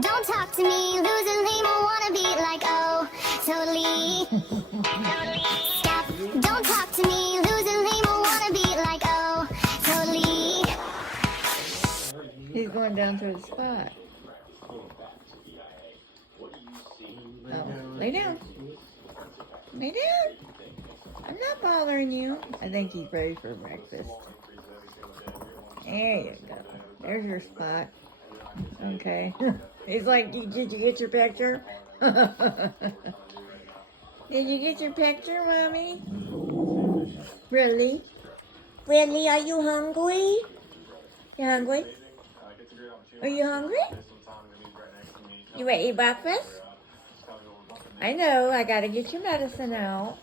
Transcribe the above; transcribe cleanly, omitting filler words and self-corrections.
Don't talk to me, loser, lame, or wanna be like, oh, totally. Stop. Don't talk to me, loser, lame, or wanna be like, oh, totally. He's going down to the spot. Oh, lay down. Lay down. I'm not bothering you. I think he's ready for breakfast. There you go. There's your spot. Okay. He's like, did you get your picture? Did you get your picture, Mommy? Really? Really? Are you hungry? You hungry? Are you hungry? You ready to eat breakfast? I know. I gotta get your medicine out.